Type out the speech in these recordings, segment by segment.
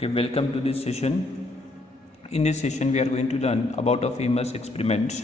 Okay, welcome to this session. In this session, we are going to learn about a famous experiment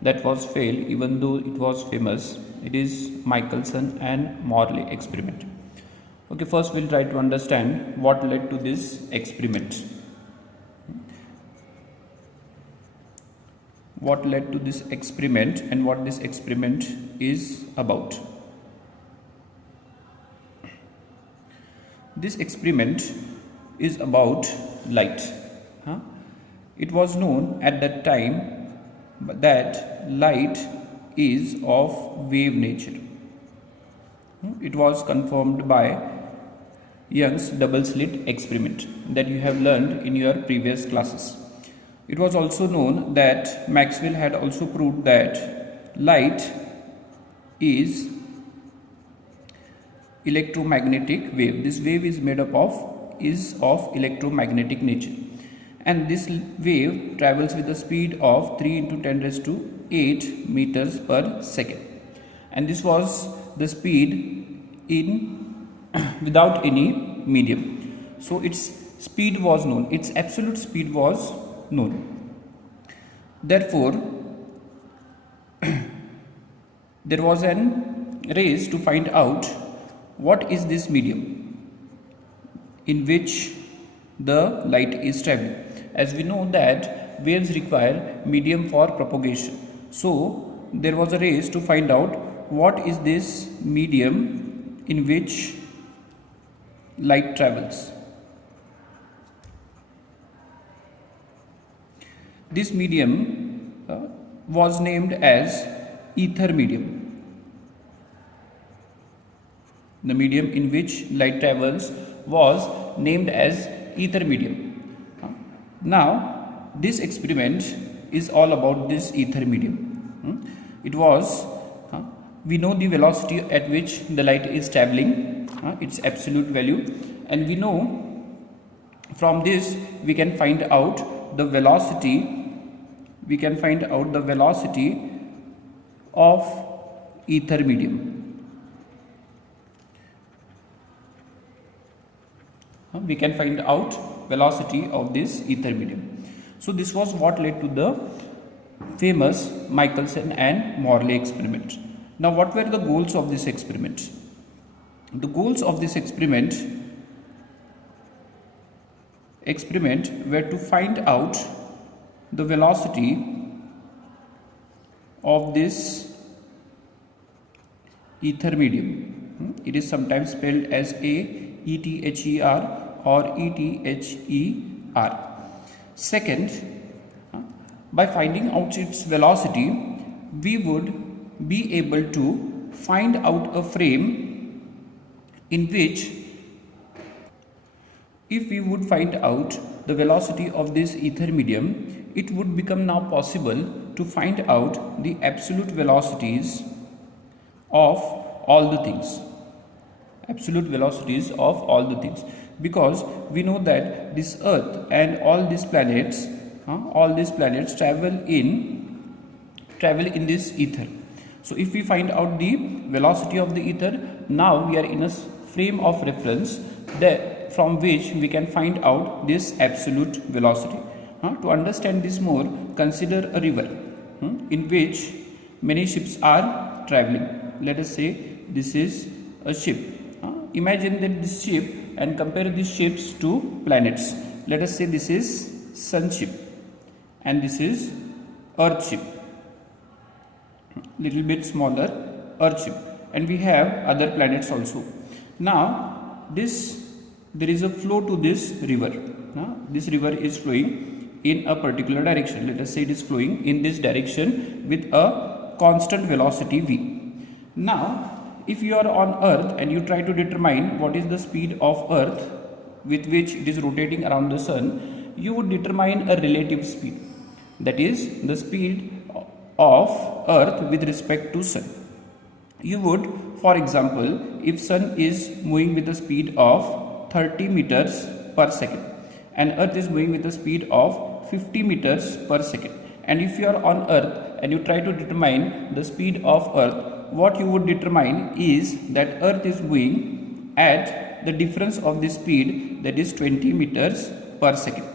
that was failed even though it was famous. It is Michelson and Morley experiment. Okay, first we'll try to understand what led to this experiment. What led to this experiment and what this experiment is about. This experiment is about light. It was known at that time that light is of wave nature. It was confirmed by Young's double slit experiment that you have learned in your previous classes. It was also known that Maxwell had also proved that light is electromagnetic wave. This wave is made up of electromagnetic nature, and this wave travels with a speed of 3 into 10 raised to 8 meters per second, and this was the speed in without any medium. So its speed was known, its absolute speed was known. Therefore there was an race to find out what is this medium in which the light is traveling. As we know that waves require medium for propagation, so there was a race to find out what is this medium in which light travels. This medium was named as ether medium. The medium in which light travels was named as ether medium. Now this experiment is all about this ether medium. It was we know the velocity at which the light is traveling, its absolute value, and we know from this we can find out the velocity. We can find out the velocity of ether medium. We can find out velocity of this ether medium. So this was what led to the famous Michelson and Morley experiment. Now what were the goals of this experiment? The goals of this experiment were to find out the velocity of this ether medium. It is sometimes spelled as ETHER or ETHER. Second, by finding out its velocity, we would be able to find out a frame in which, if we would find out the velocity of this ether medium, it would become now possible to find out the absolute velocities of all the things. Absolute velocities of all the things, because we know that this earth and all these planets travel in this ether. So if we find out the velocity of the ether, now we are in a frame of reference that from which we can find out this absolute velocity. To understand this more, consider a river in which many ships are traveling. Let us say this is a ship. Imagine that this ship, and compare these ships to planets. Let us say this is sun ship and this is earth ship, little bit smaller earth ship, and we have other planets also. Now there is a flow to this river. This river is flowing in a particular direction. Let us say it is flowing in this direction with a constant velocity v. Now if you are on earth and you try to determine what is the speed of earth with which it is rotating around the sun, you would determine a relative speed, that is the speed of earth with respect to sun. You would, for example, if sun is moving with a speed of 30 meters per second and earth is moving with a speed of 50 meters per second, and if you are on earth and you try to determine the speed of earth, what you would determine is that earth is moving at the difference of the speed, that is 20 meters per second.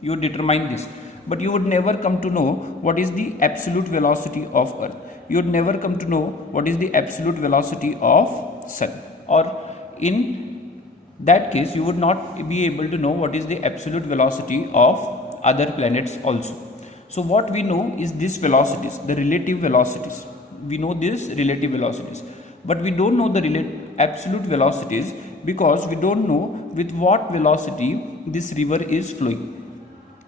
You determine this, but you would never come to know what is the absolute velocity of Earth. You would never come to know what is the absolute velocity of Sun, or in that case you would not be able to know what is the absolute velocity of other planets also. So what we know is these velocities, the relative velocities. We know these relative velocities, but we don't know the absolute velocities, because we don't know with what velocity this river is flowing.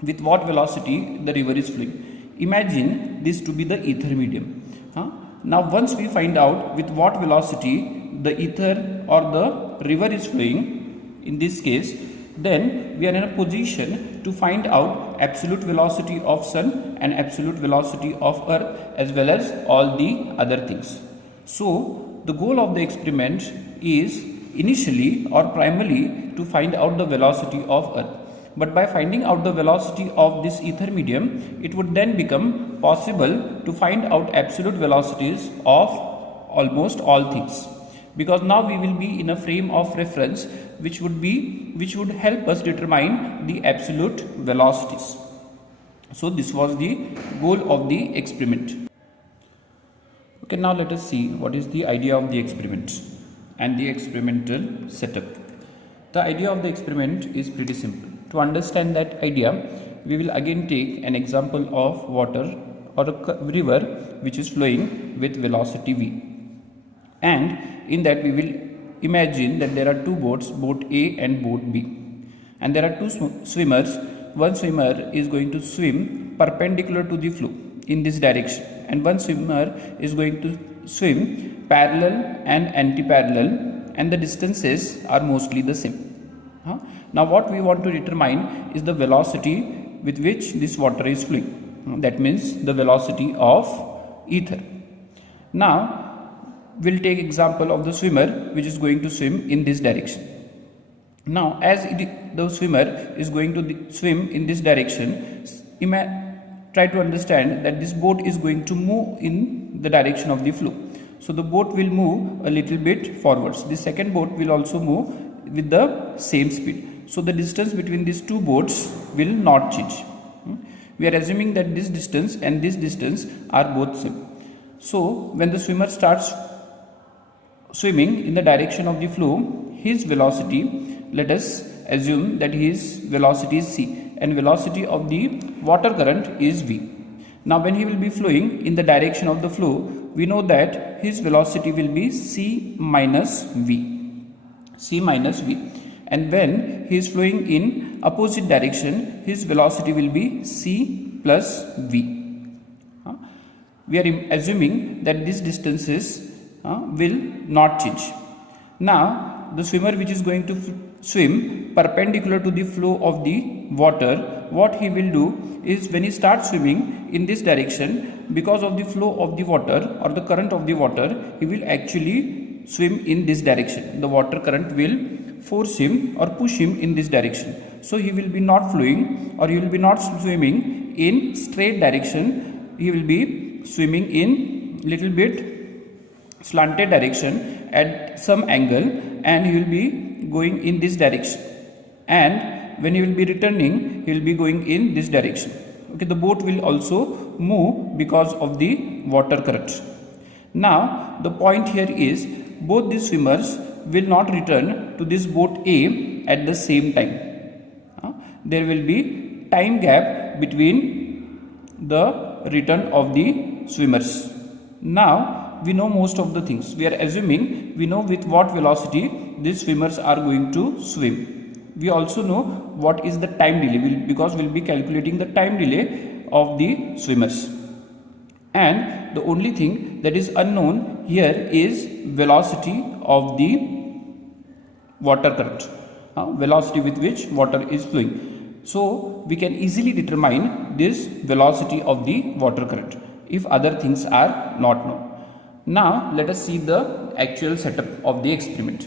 With what velocity the river is flowing. Imagine this to be the ether medium. Now once we find out with what velocity the ether or the river is flowing, in this case, then we are in a position to find out absolute velocity of Sun and absolute velocity of Earth, as well as all the other things. So the goal of the experiment is initially or primarily to find out the velocity of Earth. But by finding out the velocity of this ether medium, it would then become possible to find out absolute velocities of almost all things. Because now we will be in a frame of reference which would help us determine the absolute velocities. So this was the goal of the experiment. Okay, now let us see what is the idea of the experiment and the experimental setup. The idea of the experiment is pretty simple. To understand that idea, we will again take an example of water or a river which is flowing with velocity v. And in that we will imagine that there are two boats, boat A and boat B. And there are two swimmers. One swimmer is going to swim perpendicular to the flow in this direction, and one swimmer is going to swim parallel and anti-parallel, and the distances are mostly the same. Now what we want to determine is the velocity with which this water is flowing. That means the velocity of ether. Now we'll take example of the swimmer which is going to swim in this direction. Now as the swimmer is going to swim in this direction, try to understand that this boat is going to move in the direction of the flow. So the boat will move a little bit forwards. The second boat will also move with the same speed. So the distance between these two boats will not change. We are assuming that this distance and this distance are both same. So when the swimmer starts swimming in the direction of the flow, his velocity, let us assume that his velocity is c, and velocity of the water current is v. Now when he will be flowing in the direction of the flow, we know that his velocity will be c minus v. C minus v. And when he is flowing in opposite direction, his velocity will be c plus v. We are assuming that these distances will not change. Now the swimmer which is going to swim perpendicular to the flow of the water, what he will do is, when he starts swimming in this direction, because of the flow of the water or the current of the water, he will actually swim in this direction. The water current will force him or push him in this direction. So he will be not flowing, or he will be not swimming in straight direction. He will be swimming in little bit slanted direction at some angle, and he will be going in this direction. And when he will be returning, he will be going in this direction. Okay, the boat will also move because of the water current. Now the point here is, both these swimmers will not return to this boat A at the same time. There will be time gap between the return of the swimmers. Now we know most of the things. We are assuming we know with what velocity these swimmers are going to swim. We also know what is the time delay, because we will be calculating the time delay of the swimmers. And the only thing that is unknown here is velocity of the water current, velocity with which water is flowing. So we can easily determine this velocity of the water current if other things are not known. Now let us see the actual setup of the experiment.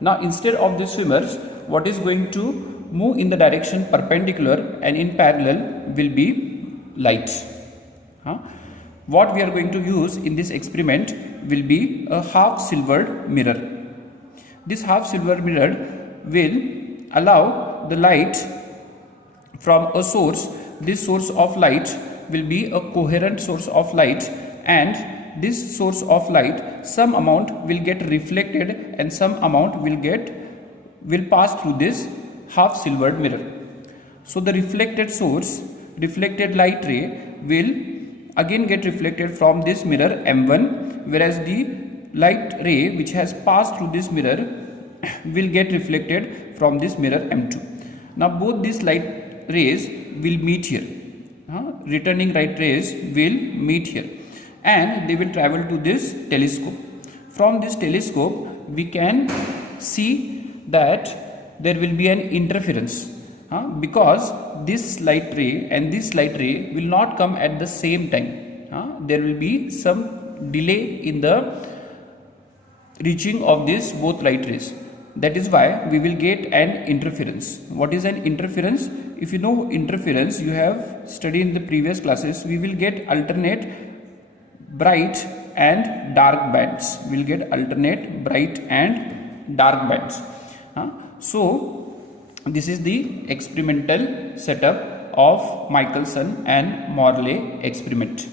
Now instead of the swimmers, what is going to move in the direction perpendicular and in parallel will be light. What we are going to use in this experiment will be a half silvered mirror. This half silver mirror will allow the light from a source. This source of light will be a coherent source of light, and this source of light, some amount will get reflected and some amount will pass through this half silvered mirror. So the reflected source, reflected light ray will again get reflected from this mirror M1, whereas the light ray which has passed through this mirror will get reflected from this mirror M2. Now both these light rays will meet here. Returning light rays will meet here, and they will travel to this telescope. From this telescope we can see that there will be an interference, because this light ray and this light ray will not come at the same time. There will be some delay in the reaching of this both light rays. That is why we will get an interference. What is an interference? If you know interference, you have studied in the previous classes, we will get alternate bright and dark bands. We will get alternate bright and dark bands. So this is the experimental setup of Michelson and Morley experiment.